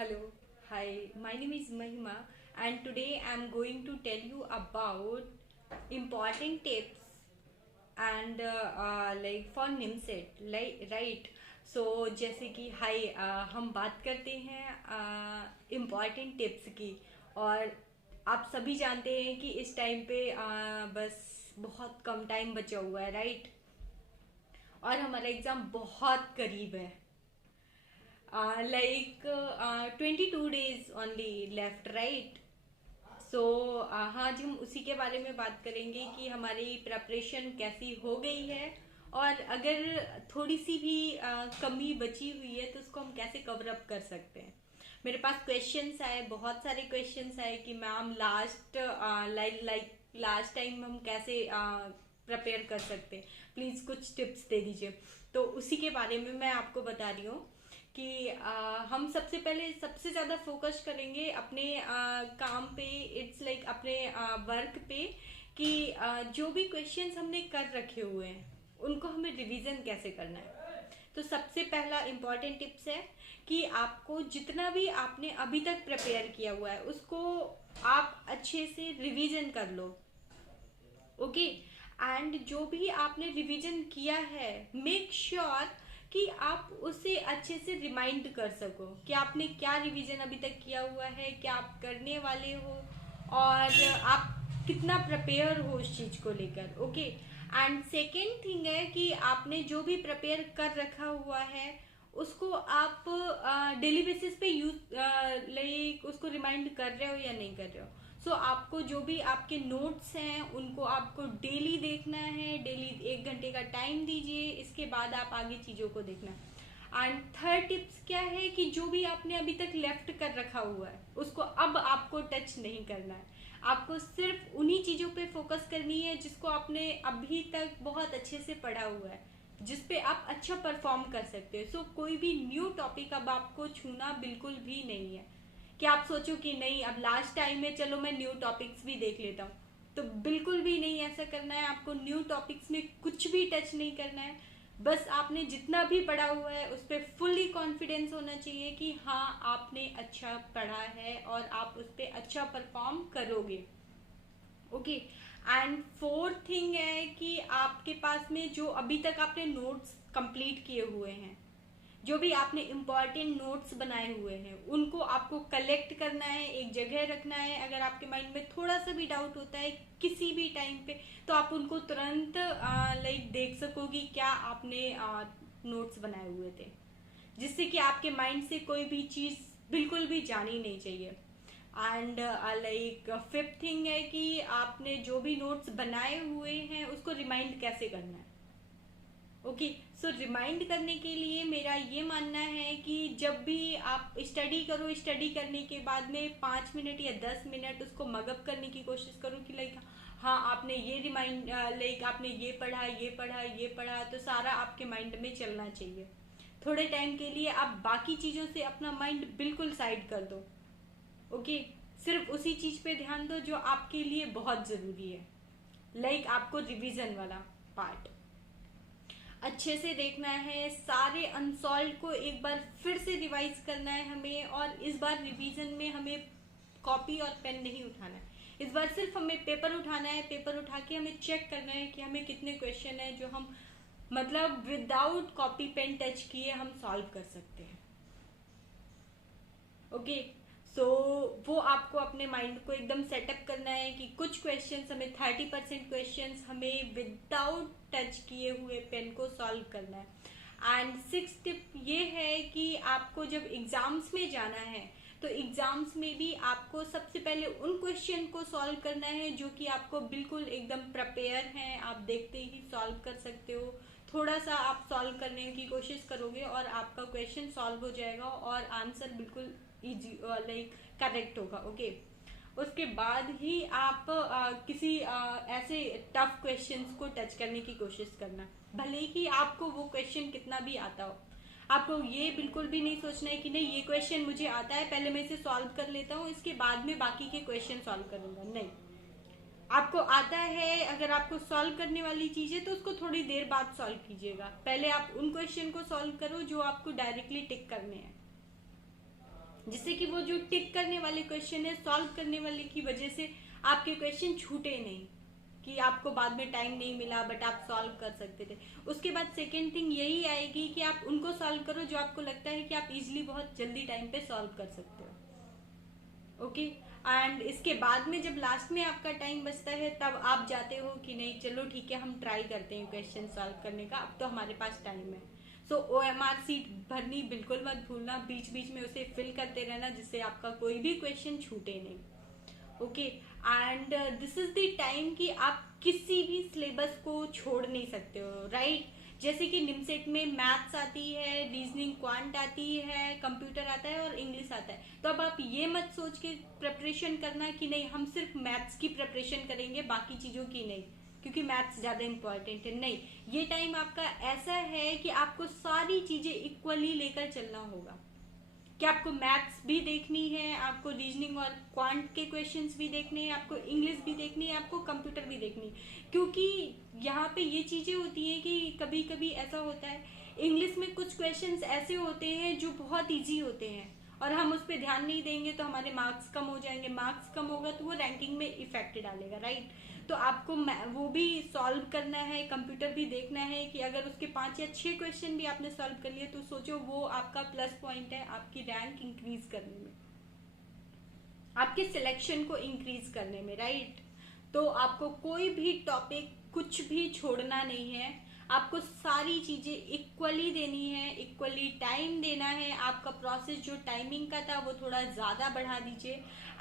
Hello, hi, my name is Mahima, and today I'm going to tell you about important tips and like for NIMSET, like right. So जैसे कि हाय हम बात करते हैं important tips की। और आप सभी जानते हैं कि इस टाइम पे बस बहुत कम टाइम बचा हुआ है, राइट। और हमारा एग्ज़ाम बहुत करीब है, like 22 days only left, right। सो हाँ, आज हम उसी के बारे में बात करेंगे कि हमारी प्रिपरेशन कैसी हो गई है, और अगर थोड़ी सी भी कमी बची हुई है तो उसको हम कैसे कवर अप कर सकते हैं। मेरे पास क्वेश्चंस आए, बहुत सारे क्वेश्चंस आए कि मैम लास्ट टाइम हम कैसे प्रिपेयर कर सकते हैं, प्लीज़ कुछ टिप्स दे दीजिए। तो उसी के बारे में मैं आपको बता रही हूँ कि हम सबसे पहले सबसे ज़्यादा फोकस करेंगे अपने काम पे, इट्स लाइक अपने वर्क पे, कि जो भी क्वेश्चंस हमने कर रखे हुए हैं उनको हमें रिवीजन कैसे करना है। तो सबसे पहला इम्पॉर्टेंट टिप्स है कि आपको जितना भी आपने अभी तक प्रिपेयर किया हुआ है उसको आप अच्छे से रिवीजन कर लो, ओके। एंड जो भी आपने रिवीजन किया है, मेक श्योर कि आप उसे अच्छे से रिमाइंड कर सको कि आपने क्या रिवीजन अभी तक किया हुआ है, क्या आप करने वाले हो, और आप कितना प्रिपेयर हो उस चीज़ को लेकर, ओके। एंड सेकेंड थिंग है कि आपने जो भी प्रिपेयर कर रखा हुआ है उसको आप डेली बेसिस पे यूज लाइक उसको रिमाइंड कर रहे हो या नहीं कर रहे हो। सो आपको जो भी आपके नोट्स हैं उनको आपको डेली देखना है, डेली 1 घंटे का टाइम दीजिए, इसके बाद आप आगे चीज़ों को देखना। एंड थर्ड टिप्स क्या है कि जो भी आपने अभी तक लेफ्ट कर रखा हुआ है उसको अब आपको टच नहीं करना है। आपको सिर्फ उन्हीं चीज़ों पे फोकस करनी है जिसको आपने अभी तक बहुत अच्छे से पढ़ा हुआ है, जिस पे आप अच्छा परफॉर्म कर सकते हो। सो कोई भी न्यू टॉपिक अब आपको छूना बिल्कुल भी नहीं है कि आप सोचो कि नहीं अब लास्ट टाइम में चलो मैं न्यू टॉपिक्स भी देख लेता हूँ। तो बिल्कुल भी नहीं ऐसा करना है, आपको न्यू टॉपिक्स में कुछ भी टच नहीं करना है। बस आपने जितना भी पढ़ा हुआ है उस पर फुल्ली कॉन्फिडेंस होना चाहिए कि हाँ आपने अच्छा पढ़ा है और आप उस पर अच्छा परफॉर्म करोगे, ओके। एंड फोर्थ थिंग है कि आपके पास में जो अभी तक आपने नोट्स कंप्लीट किए हुए हैं, जो भी आपने इम्पॉर्टेंट नोट्स बनाए हुए हैं उनको आपको कलेक्ट करना है, एक जगह रखना है। अगर आपके माइंड में थोड़ा सा भी डाउट होता है किसी भी टाइम पे तो आप उनको तुरंत लाइक देख सकोगी क्या आपने नोट्स बनाए हुए थे, जिससे कि आपके माइंड से कोई भी चीज़ बिल्कुल भी जानी नहीं चाहिए। एंड लाइक फिफ्थ थिंग है कि आपने जो भी नोट्स बनाए हुए हैं उसको रिमाइंड कैसे करना है, ओके। सो रिमाइंड करने के लिए मेरा ये मानना है कि जब भी आप स्टडी करो, स्टडी करने के बाद में 5 मिनट या 10 मिनट उसको मगअप करने की कोशिश करो कि लाइक हाँ आपने ये रिमाइंड लाइक आपने ये पढ़ा, ये पढ़ा, ये पढ़ा, तो सारा आपके माइंड में चलना चाहिए। थोड़े टाइम के लिए आप बाकी चीज़ों से अपना माइंड बिल्कुल साइड कर दो, ओके। सिर्फ उसी चीज़ पे ध्यान दो जो आपके लिए बहुत ज़रूरी है, लाइक आपको रिवीजन वाला पार्ट अच्छे से देखना है। सारे अनसॉल्व को एक बार फिर से रिवाइज करना है हमें, और इस बार रिवीजन में हमें कॉपी और पेन नहीं उठाना है। इस बार सिर्फ हमें पेपर उठाना है, पेपर उठा के हमें चेक करना है कि हमें कितने क्वेश्चन है जो हम मतलब विदाउट कॉपी पेन टच किए हम सॉल्व कर सकते हैं, ओके। सो वो आपको अपने माइंड को एकदम सेटअप करना है कि कुछ क्वेश्चंस हमें 30% क्वेश्चंस हमें विदाउट टच किए हुए पेन को सॉल्व करना है। एंड सिक्स टिप ये है कि आपको जब एग्जाम्स में जाना है तो एग्जाम्स में भी आपको सबसे पहले उन क्वेश्चन को सॉल्व करना है जो कि आपको बिल्कुल एकदम प्रिपेयर हैं, आप देखते ही सॉल्व कर सकते हो। थोड़ा सा आप सॉल्व करने की कोशिश करोगे और आपका क्वेश्चन सॉल्व हो जाएगा और आंसर बिल्कुल इजी लाइक करेक्ट होगा, ओके। उसके बाद ही आप किसी ऐसे टफ क्वेश्चंस को टच करने की कोशिश करना, भले ही आपको वो क्वेश्चन कितना भी आता हो। आपको ये बिल्कुल भी नहीं सोचना है कि नहीं ये क्वेश्चन मुझे आता है, पहले मैं इसे सॉल्व कर लेता हूँ इसके बाद में बाकी के क्वेश्चन सॉल्व करूंगा, नहीं। आपको आता है, अगर आपको सॉल्व करने वाली चीज़ है तो उसको थोड़ी देर बाद सॉल्व कीजिएगा। पहले आप उन क्वेश्चन को सॉल्व करो जो आपको डायरेक्टली टिक करने हैं, जिससे कि वो जो टिक करने वाले क्वेश्चन है, सॉल्व करने वाले की वजह से आपके क्वेश्चन छूटे नहीं, कि आपको बाद में टाइम नहीं मिला बट आप सॉल्व कर सकते थे। उसके बाद सेकेंड थिंग यही आएगी कि आप उनको सॉल्व करो जो आपको लगता है कि आप इजिली बहुत जल्दी टाइम पे सॉल्व कर सकते हो। ओके, एंड इसके बाद में जब लास्ट में आपका टाइम बचता है तब आप जाते हो कि नहीं चलो ठीक है हम ट्राई करते हैं क्वेश्चन सॉल्व करने का, अब तो हमारे पास टाइम है। सो OMR सीट भरनी बिल्कुल मत भूलना, बीच बीच में उसे फिल करते रहना जिससे आपका कोई भी क्वेश्चन छूटे नहीं। Okay, and this is the time कि आप किसी भी सिलेबस को छोड़ नहीं सकते हो, राइट? जैसे कि निमसेट में मैथ्स आती है, रीजनिंग क्वांट आती है, कंप्यूटर आता है और इंग्लिश आता है, तो अब आप ये मत सोच के प्रिपरेशन करना कि नहीं हम सिर्फ मैथ्स की प्रिपरेशन करेंगे बाकी चीज़ों की नहीं, क्योंकि मैथ्स ज़्यादा इंपॉर्टेंट है। नहीं, ये टाइम आपका ऐसा है कि आपको सारी चीज़ें इक्वली लेकर चलना होगा, कि आपको मैथ्स भी देखनी है, आपको रीजनिंग और क्वांट के क्वेश्चंस भी देखने हैं, आपको इंग्लिश भी देखनी है, आपको कंप्यूटर भी देखनी है। क्योंकि यहाँ पे ये चीज़ें होती हैं कि कभी कभी ऐसा होता है इंग्लिश में कुछ क्वेश्चंस ऐसे होते हैं जो बहुत इजी होते हैं और हम उस पर ध्यान नहीं देंगे तो हमारे मार्क्स कम हो जाएंगे, मार्क्स कम होगा तो वो रैंकिंग में इफेक्ट डालेगा, राइट? तो आपको वो भी सॉल्व करना है, कंप्यूटर भी देखना है कि अगर उसके 5 या 6 क्वेश्चन भी आपने सॉल्व कर लिए तो सोचो वो आपका प्लस पॉइंट है आपकी रैंक इंक्रीज करने में, आपके सिलेक्शन को इंक्रीज करने में, राइट? तो आपको कोई भी टॉपिक कुछ भी छोड़ना नहीं है, आपको सारी चीजें इक्वली देनी है, इक्वली टाइम देना है। आपका प्रोसेस जो टाइमिंग का था वो थोड़ा ज्यादा बढ़ा दीजिए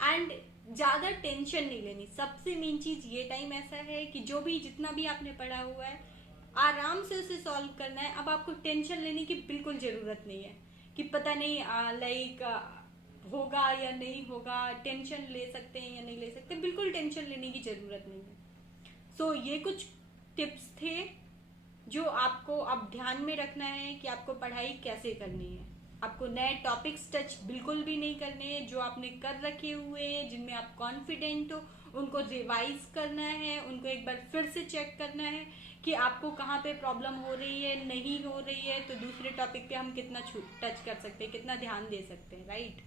एंड ज्यादा टेंशन नहीं लेनी। सबसे मेन चीज ये टाइम ऐसा है कि जो भी जितना भी आपने पढ़ा हुआ है आराम से उसे सॉल्व करना है। अब आपको टेंशन लेने की बिल्कुल जरूरत नहीं है कि पता नहीं लाइक होगा या नहीं होगा, टेंशन ले सकते हैं या नहीं ले सकते, बिल्कुल टेंशन लेने की जरूरत नहीं है। सो ये कुछ टिप्स थे जो आपको अब ध्यान में रखना है कि आपको पढ़ाई कैसे करनी है। आपको नए टॉपिक्स टच बिल्कुल भी नहीं करने हैं, जो आपने कर रखे हुए हैं जिनमें आप कॉन्फिडेंट हो उनको रिवाइज करना है, उनको एक बार फिर से चेक करना है कि आपको कहाँ पे प्रॉब्लम हो रही है, नहीं हो रही है, तो दूसरे टॉपिक पे हम कितना टच कर सकते हैं, कितना ध्यान दे सकते हैं, राइट?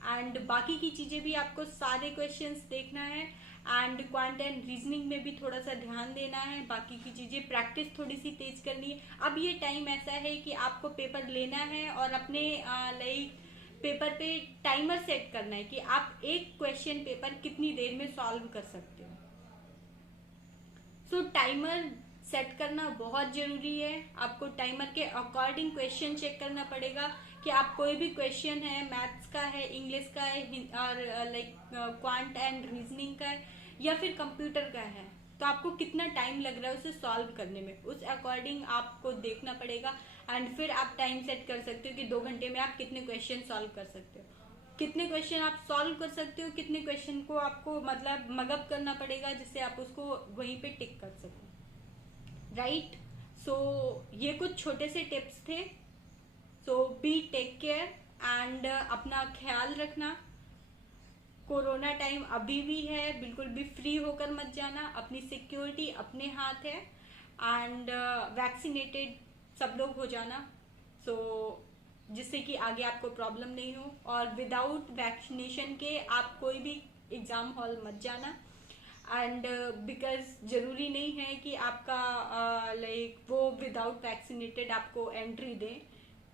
एंड बाकी की चीज़ें भी आपको सारे क्वेश्चंस देखना है एंड क्वांट एंड रीजनिंग में भी थोड़ा सा ध्यान देना है, बाकी की चीज़ें प्रैक्टिस थोड़ी सी तेज करनी है। अब ये टाइम ऐसा है कि आपको पेपर लेना है और अपने लाइक पेपर पे टाइमर सेट करना है कि आप एक क्वेश्चन पेपर कितनी देर में सॉल्व कर सकते हो। सो टाइमर सेट करना बहुत जरूरी है। आपको टाइमर के अकॉर्डिंग क्वेश्चन चेक करना पड़ेगा कि आप कोई भी क्वेश्चन है, मैथ्स का है, इंग्लिश का है और लाइक क्वांट एंड रीजनिंग का है या फिर कंप्यूटर का है, तो आपको कितना टाइम लग रहा है उसे सॉल्व करने में, उस अकॉर्डिंग आपको देखना पड़ेगा एंड फिर आप टाइम सेट कर सकते हो कि 2 घंटे में आप कितने क्वेश्चन सॉल्व कर सकते हो, कितने क्वेश्चन आप सॉल्व कर सकते हो, कितने क्वेश्चन को आपको मतलब मगअप करना पड़ेगा जिससे आप उसको वहीं पे टिक कर सको, राइट? सो ये कुछ छोटे से टिप्स थे। सो बी टेक केयर एंड अपना ख्याल रखना। कोरोना टाइम अभी भी है, बिल्कुल भी फ्री होकर मत जाना, अपनी सिक्योरिटी अपने हाथ है एंड वैक्सीनेटेड सब लोग हो जाना, सो जिससे कि आगे आपको प्रॉब्लम नहीं हो। और विदाउट वैक्सीनेशन के आप कोई भी एग्ज़ाम हॉल मत जाना एंड बिकॉज ज़रूरी नहीं है कि आपका लाइक वो विदाउट वैक्सीनेटेड आपको एंट्री दें,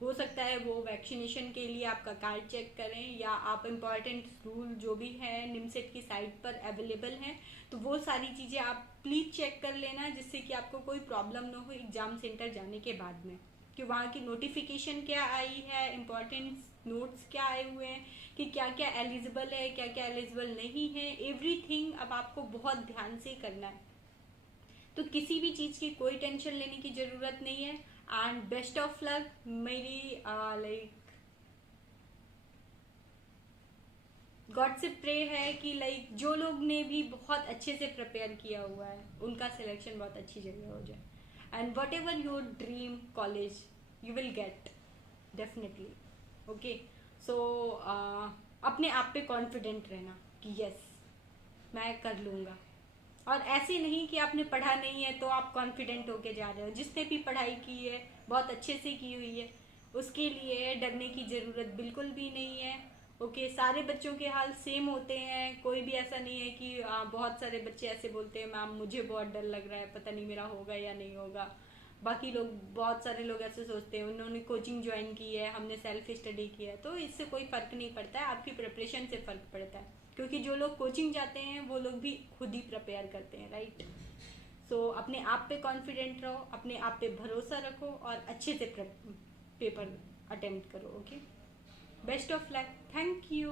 हो सकता है वो वैक्सीनेशन के लिए आपका कार्ड चेक करें या आप इम्पॉर्टेंट रूल जो भी है निमसेट की साइट पर अवेलेबल हैं तो वो सारी चीज़ें आप प्लीज़ चेक कर लेना जिससे कि आपको कोई प्रॉब्लम ना हो एग्ज़ाम सेंटर जाने के बाद में, कि वहाँ की नोटिफिकेशन क्या आई है, इम्पॉर्टेंट नोट्स क्या आए हुए हैं, कि क्या क्या एलिजिबल है, क्या क्या एलिजिबल नहीं है, एवरीथिंग अब आपको बहुत ध्यान से करना है। तो किसी भी चीज़ की कोई टेंशन लेने की ज़रूरत नहीं है एंड बेस्ट ऑफ लक। मेरी लाइक गॉड से प्रे है कि लाइक जो लोग ने भी बहुत अच्छे से प्रिपेयर किया हुआ है उनका सिलेक्शन बहुत अच्छी जगह हो जाए and whatever your dream college you will get definitely. Okay, so अपने आप पे कॉन्फिडेंट रहना कि यस मैं कर लूँगा, और ऐसे नहीं कि आपने पढ़ा नहीं है तो आप कॉन्फिडेंट होके जा रहे हो। जिसने भी पढ़ाई की है बहुत अच्छे से की हुई है, उसके लिए डरने की ज़रूरत बिल्कुल भी नहीं है। ओके सारे बच्चों के हाल सेम होते हैं, कोई भी ऐसा नहीं है कि बहुत सारे बच्चे ऐसे बोलते हैं मैम मुझे बहुत डर लग रहा है, पता नहीं मेरा होगा या नहीं होगा। बाकी लोग, बहुत सारे लोग ऐसे सोचते हैं उन्होंने कोचिंग ज्वाइन की है, हमने सेल्फ स्टडी किया है, तो इससे कोई फ़र्क नहीं पड़ता है, आपकी प्रिपरेशन से फ़र्क पड़ता है। क्योंकि जो लोग कोचिंग जाते हैं वो लोग भी खुद ही प्रिपेयर करते हैं, राइट। सो अपने आप पे कॉन्फिडेंट रहो, अपने आप पे भरोसा रखो और अच्छे से पेपर अटेम्प्ट करो। Okay, best of luck, thank you.